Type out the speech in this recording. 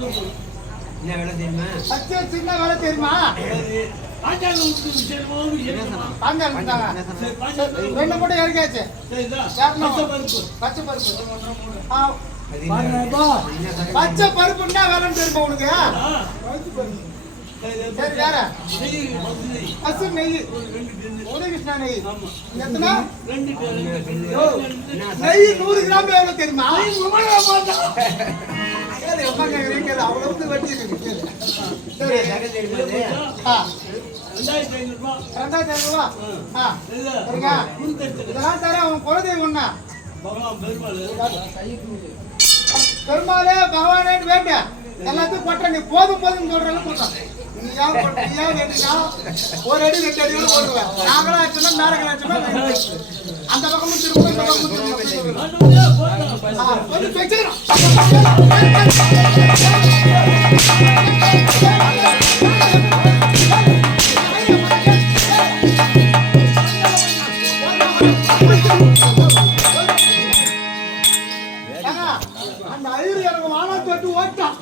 என்ன வேலை தெரியுமா? சின்ன வேலை தெரியுமா? ரெண்டு மட்டும் இறக்கியாச்சு. பச்சை பருப்புன்னா வேலைன்னு தெரியுமா உனக்கு? சரி வேற பசு நெய் உதகிருஷ்ணா நெய் எத்தனை நெய் 100 கிராம் எவ்வளவு தெரியுமா? அவ்வளவு வட்டி இருக்கு. சரி 2500 ரூபா. இதெல்லாம் தர அவன் குலதெய்வம் ஒண்ணா பெருமாளே பகவானே வேண்ட எல்லாத்தையும் கொட்ட நீ போதும் போதும் சொல்றேன் போட்டான். ஒரு அடி 2 அடி போடுவேன். நாகலாச்சுன்னா மேலகலாச்சுன்னா அந்த பக்கமும் திரும்ப இந்த பக்கமும் அந்த ஐயர் எனக்கு வானா தொட்டு ஓட்டான்.